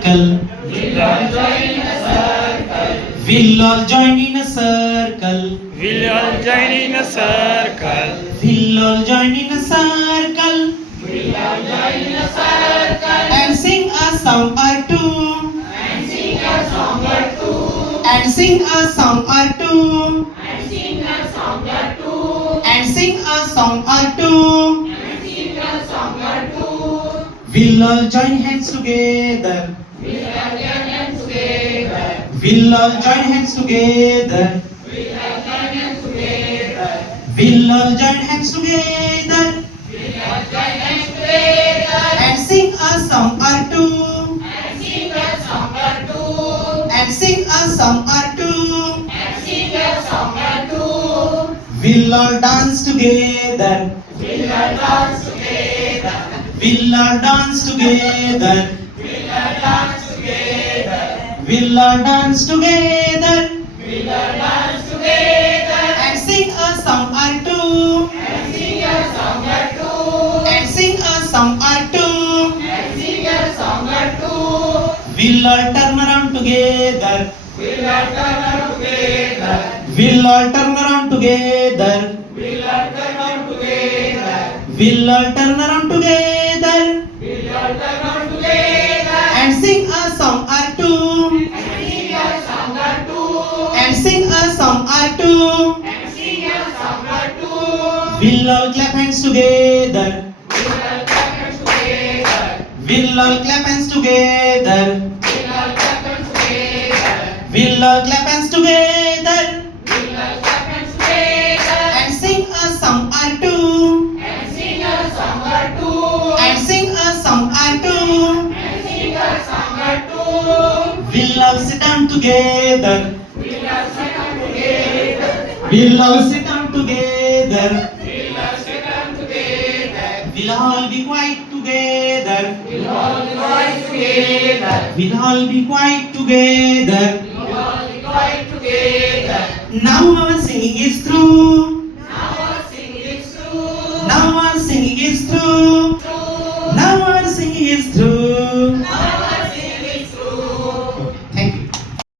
circle. We'll all join in a circle. We'll all join in a circle. We'll all join in a circle. And sing a song or two. And sing a song or two. And sing a song or two. We'll all join hands together. We'll all join hands together. We'll all join hands together. And sing a song or two. And sing a song or two. We'll all dance together. We'll all dance together. We'll all dance together. And sing a song or two. And sing a song or two. We'll all turn around together. We'll all turn around together. We'll all turn around together. And sing a song or two. And sing a song or two. We'll all clap hands together. We'll all clap hands together. We'll all clap hands together. And sing a song or two. And sing a song or two. We'll all sit down together. We'll all sit down together. We'll all be quiet together. We'll all be quiet together. Now our singing is through. Now our singing is through. Now our singing is through.